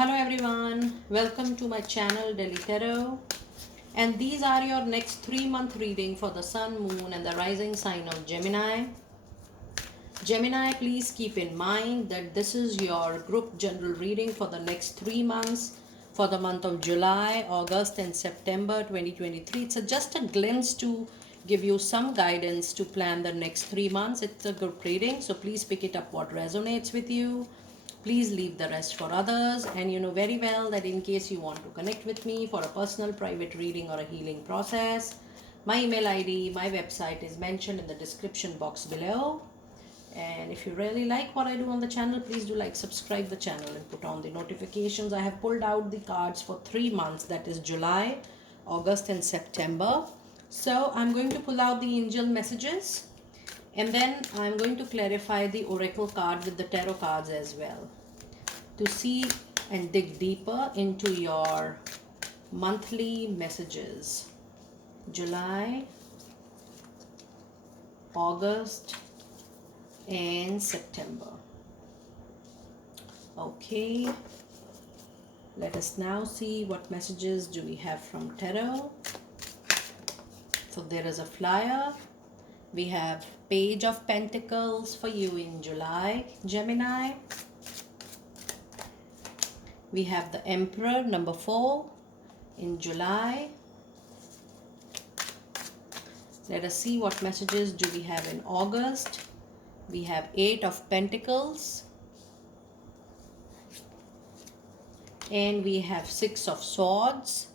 Hello everyone, welcome to my channel delhitarott, and these are your next 3-month reading for the sun, moon and the rising sign of Gemini. Gemini, please keep in mind that this is your group general reading for the next 3 months, for the month of July, August and September 2023. It's just a glimpse to give you some guidance to plan the next 3 months. It's a group reading, so please pick it up what resonates with you. Please leave the rest for others, and you know very well that in case you want to connect with me for a personal private reading or a healing process, my email ID, my website is mentioned in the description box below. And if you really like what I do on the channel, please do like, subscribe the channel and put on the notifications. I have pulled out the cards for 3 months, that is July, August and September. So I'm going to pull out the angel messages, and then I'm going to clarify the oracle card with the tarot cards as well, to see and dig deeper into your monthly messages. July, August and September. Okay, let us now see what messages do we have from tarot. So there is a flyer. We have Page of Pentacles for you in July, Gemini. We have the Emperor, number 4, in July. Let us see what messages do we have in August. We have 8 of Pentacles. And we have 6 of Swords.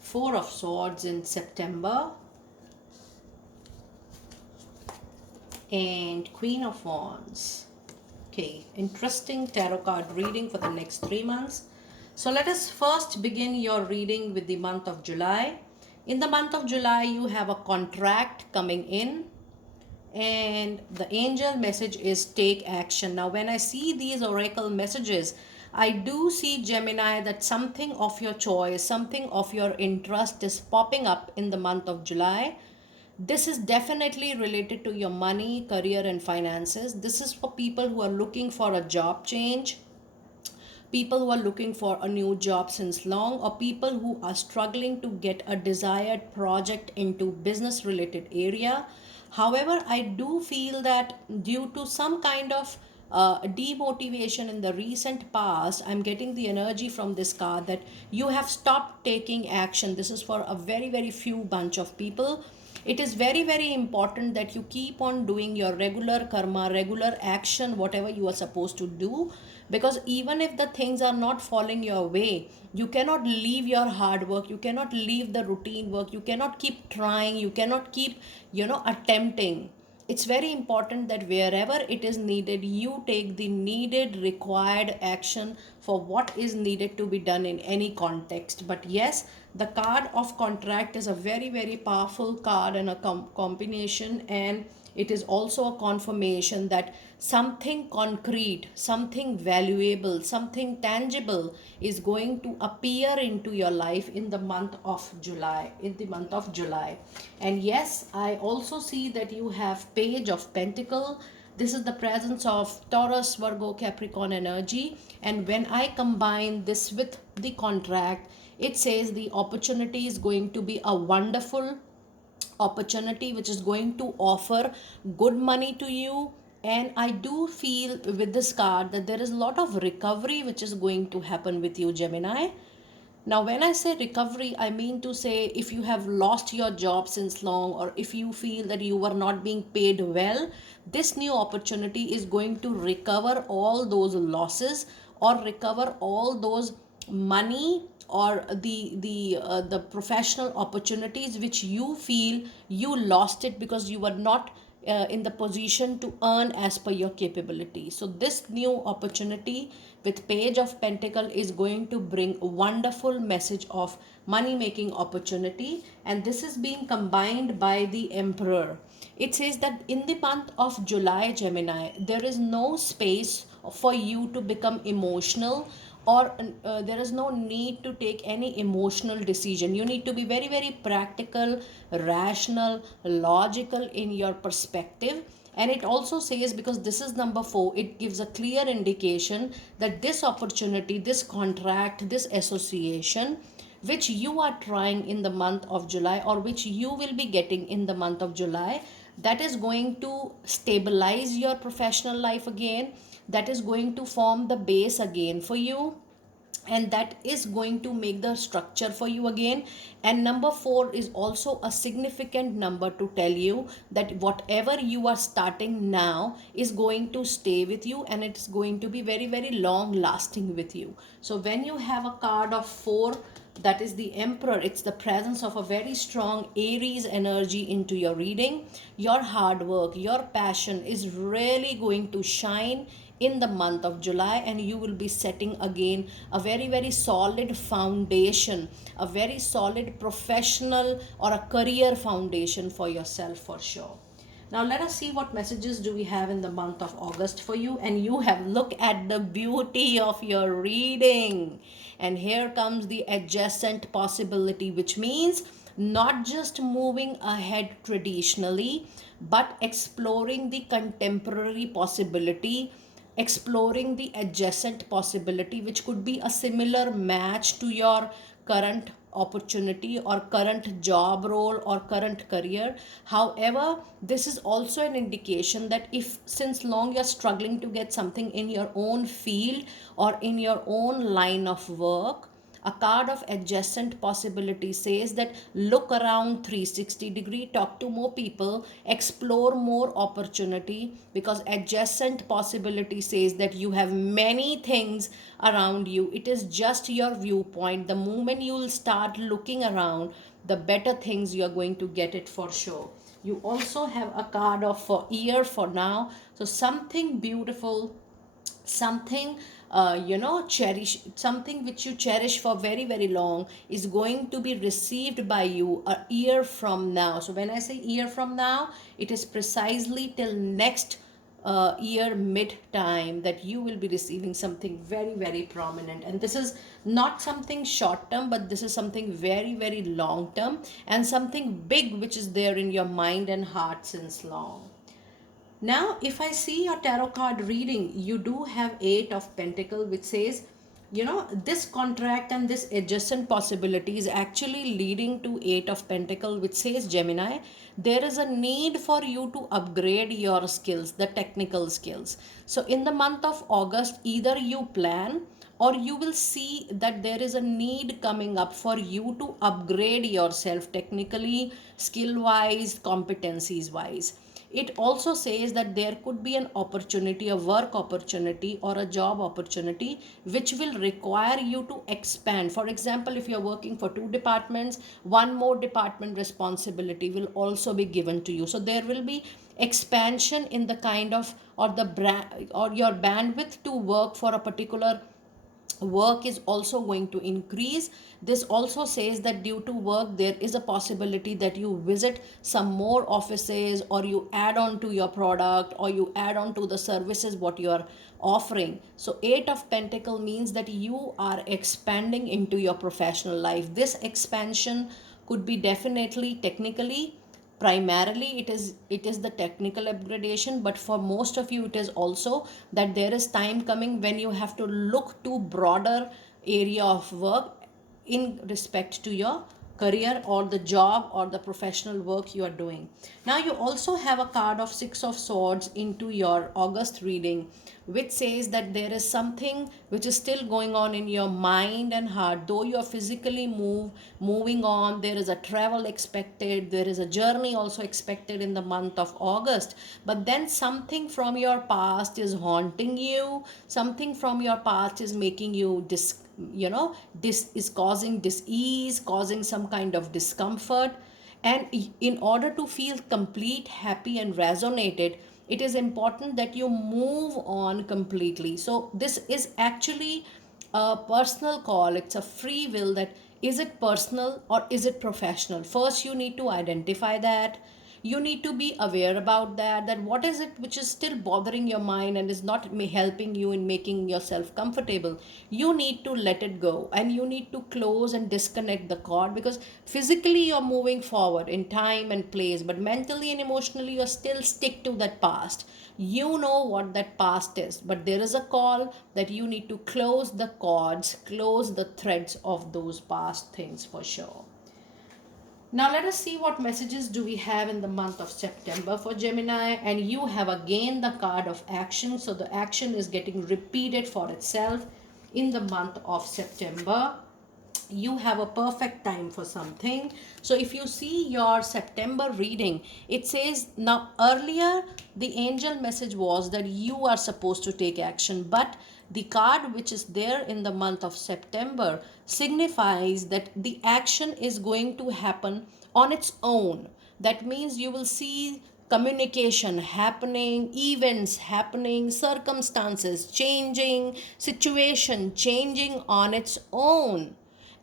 4 of Swords in September. And Queen of Wands. Okay, interesting tarot card reading for the next 3 months. So let us first begin your reading with the month of July. In the month of July, you have a contract coming in, and the angel message is take action. Now, when I see these oracle messages, I do see, Gemini, that something of your choice, something of your interest is popping up in the month of July. This is definitely related to your money, career and finances. This is for people who are looking for a job change, people who are looking for a new job since long, or people who are struggling to get a desired project into business related area. However, I do feel that due to some kind of demotivation in the recent past, I'm getting the energy from this card that you have stopped taking action. This is for a very, very few bunch of people. It is very, very important that you keep on doing your regular karma, regular action, whatever you are supposed to do. Because even if the things are not falling your way, you cannot leave your hard work, you cannot leave the routine work, you cannot keep trying, you cannot keep, attempting. It's very important that wherever it is needed, you take the needed, required action for what is needed to be done in any context. But yes, the card of contract is a very, very powerful card and a combination, and it is also a confirmation that something concrete, something valuable, something tangible is going to appear into your life in the month of July. And yes, I also see that you have Page of Pentacle. This is the presence of Taurus, Virgo, Capricorn energy. And when I combine this with the contract, it says the opportunity is going to be a wonderful opportunity which is going to offer good money to you. And I do feel with this card that there is a lot of recovery which is going to happen with you, Gemini. Now, when I say recovery, I mean to say if you have lost your job since long, or if you feel that you were not being paid well, this new opportunity is going to recover all those losses, or recover all those money, or the professional opportunities which you feel you lost it because you were not in the position to earn as per your capability. So this new opportunity with Page of Pentacle is going to bring a wonderful message of money making opportunity, and this is being combined by the Emperor. It says that in the month of July, Gemini, there is no space for you to become emotional, or there is no need to take any emotional decision. You need to be very, very practical, rational, logical in your perspective, And it also says, because this is number 4, it gives a clear indication that this opportunity, this contract, this association which you are trying in the month of July, or which you will be getting in the month of July, that is going to stabilize your professional life again, that is going to form the base again for you, and that is going to make the structure for you again. And number 4 is also a significant number to tell you that whatever you are starting now is going to stay with you, and it's going to be very, very long lasting with you. So when you have a card of 4, that is the Emperor, it's the presence of a very strong Aries energy into your reading. Your hard work, your passion is really going to shine in the month of July, and you will be setting again a very, very solid foundation, a very solid professional or a career foundation for yourself for sure. Now let us see what messages do we have in the month of August for you. And you have, look at the beauty of your reading. And here comes the adjacent possibility, which means not just moving ahead traditionally, but exploring the contemporary possibility, exploring the adjacent possibility, which could be a similar match to your current opportunity or current job role or current career. However, this is also an indication that if since long you're struggling to get something in your own field or in your own line of work, a card of adjacent possibility says that look around 360-degree, talk to more people, explore more opportunity, because adjacent possibility says that you have many things around you. It is just your viewpoint. The moment you will start looking around, the better things you are going to get it for sure. You also have a card of for year for now. So something beautiful, something cherish, something which you cherish for very, very long is going to be received by you a year from now. So when I say year from now, it is precisely till next year mid time that you will be receiving something very, very prominent. And this is not something short term, but this is something very, very long term, and something big which is there in your mind and heart since long. Now, if I see your tarot card reading, you do have 8 of Pentacle, which says, this contract and this adjacent possibility is actually leading to 8 of Pentacle, which says, Gemini, there is a need for you to upgrade your skills, the technical skills. So in the month of August, either you plan or you will see that there is a need coming up for you to upgrade yourself technically, skill wise, competencies wise. It also says that there could be an opportunity, a work opportunity or a job opportunity which will require you to expand. For example, if you're working for 2 departments, one more department responsibility will also be given to you. So there will be expansion in the kind of, or the brand, or your bandwidth to work for a particular work is also going to increase. This also says that due to work, there is a possibility that you visit some more offices, or you add on to your product, or you add on to the services what you are offering. So 8 of Pentacle means that you are expanding into your professional life. This expansion could be definitely technically, primarily it is the technical upgradation, but for most of you it is also that there is time coming when you have to look to broader area of work in respect to your career or the job or the professional work you are doing. Now you also have a card of 6 of Swords into your August reading, which says that there is something which is still going on in your mind and heart. Though you are physically moving on, there is a travel expected, there is a journey also expected in the month of August, but then something from your past is haunting you, something from your past is making you this is causing dis-ease, causing some kind of discomfort. And in order to feel complete, happy and resonated, it is important that you move on completely. So this is actually a personal call, it's a free will, that is it personal or is it professional. First you need to identify that. You need to be aware about that what is it which is still bothering your mind and is not helping you in making yourself comfortable. You need to let it go, and you need to close and disconnect the cord, because physically you're moving forward in time and place, but mentally and emotionally you're still stick to that past. You know what that past is, but there is a call that you need to close the cords, close the threads of those past things for sure. Now let us see what messages do we have in the month of September for Gemini. And you have again the card of action. So the action is getting repeated for itself in the month of September. You have a perfect time for something. So if you see your September reading, it says, now earlier the angel message was that you are supposed to take action, but the card which is there in the month of September signifies that the action is going to happen on its own. That means you will see communication happening, events happening, circumstances changing, situation changing on its own.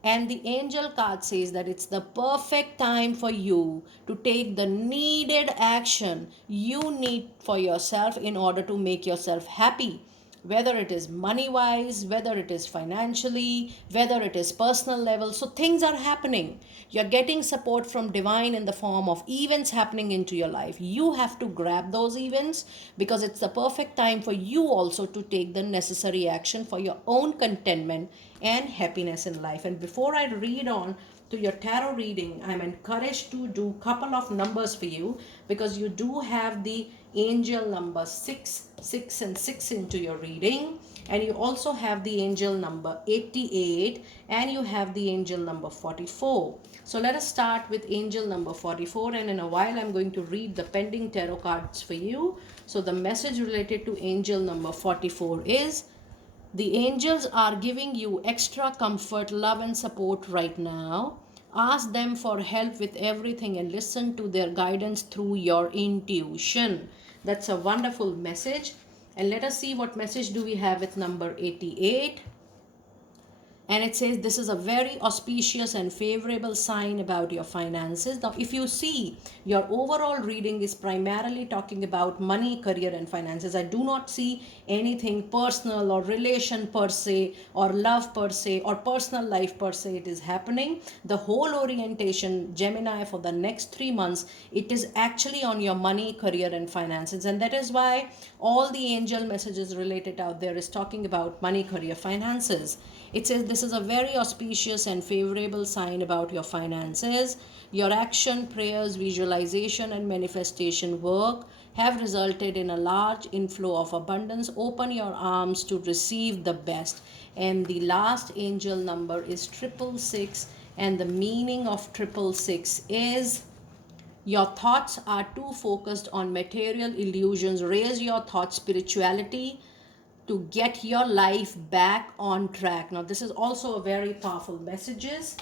And the angel card says that it's the perfect time for you to take the needed action you need for yourself in order to make yourself happy. Whether it is money wise, whether it is financially, whether it is personal level. So things are happening. You're getting support from divine in the form of events happening into your life. You have to grab those events, because it's the perfect time for you also to take the necessary action for your own contentment and happiness in life. And before I read on to your tarot reading, I'm encouraged to do couple of numbers for you, because you do have the angel number 6, 6 and 6 into your reading, and you also have the angel number 88, and you have the angel number 44. So let us start with angel number 44, and in a while I'm going to read the pending tarot cards for you. So the message related to angel number 44 is, the angels are giving you extra comfort, love, and support right now. Ask them for help with everything and listen to their guidance through your intuition. That's a wonderful message. And let us see what message do we have with number 88. And it says this is a very auspicious and favorable sign about your finances. Now, if you see, your overall reading is primarily talking about money, career, and finances. I do not see anything personal or relation per se, or love per se, or personal life per se. It is happening. The whole orientation, Gemini, for the next 3 months, it is actually on your money, career, and finances. And that is why all the angel messages related out there is talking about money, career, finances. It says this is a very auspicious and favorable sign about your finances. Your action, prayers, visualization, and manifestation work have resulted in a large inflow of abundance. Open your arms to receive the best. And the last angel number is 666, and the meaning of 666 is, your thoughts are too focused on material illusions. Raise your thoughts, spirituality, to get your life back on track. Now this is also a very powerful messages.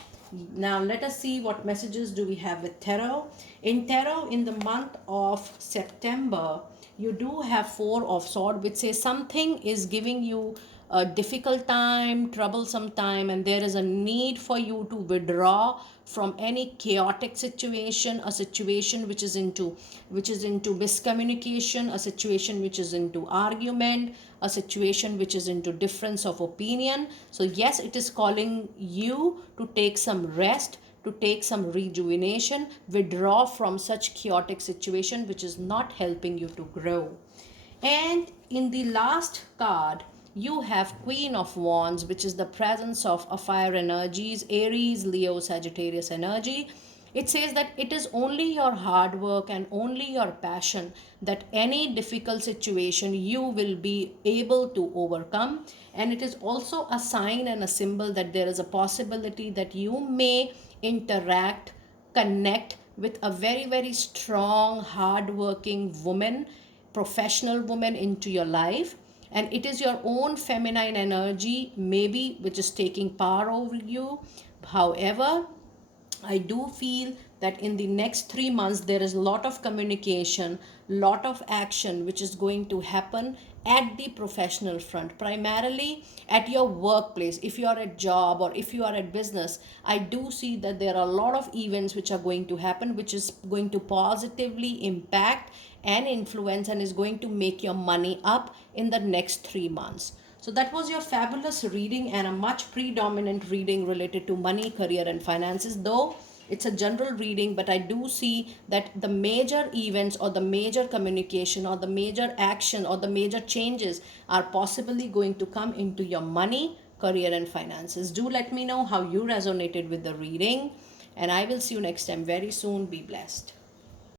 Now let us see what messages do we have with tarot. In tarot, in the month of September, you do have 4 of swords, which says something is giving you a difficult time, troublesome time, and there is a need for you to withdraw from any chaotic situation, a situation which is into miscommunication, a situation which is into argument, a situation which is into difference of opinion. So yes, it is calling you to take some rest, to take some rejuvenation, withdraw from such chaotic situation which is not helping you to grow. And in the last card, you have Queen of Wands, which is the presence of a fire energies, Aries, Leo, Sagittarius energy. It says that it is only your hard work and only your passion that any difficult situation you will be able to overcome. And it is also a sign and a symbol that there is a possibility that you may interact, connect with a very, very strong, hard-working woman, professional woman into your life. And it is your own feminine energy, maybe, which is taking power over you. However, I do feel that in the next 3 months there is a lot of communication, lot of action which is going to happen at the professional front, primarily at your workplace. If you are at job or if you are at business, I do see that there are a lot of events which are going to happen, which is going to positively impact and influence and is going to make your money up in the next 3 months. So that was your fabulous reading, and a much predominant reading related to money, career, and finances. Though it's a general reading, but I do see that the major events or the major communication or the major action or the major changes are possibly going to come into your money, career, and finances. Do let me know how you resonated with the reading, and I will see you next time very soon. Be blessed.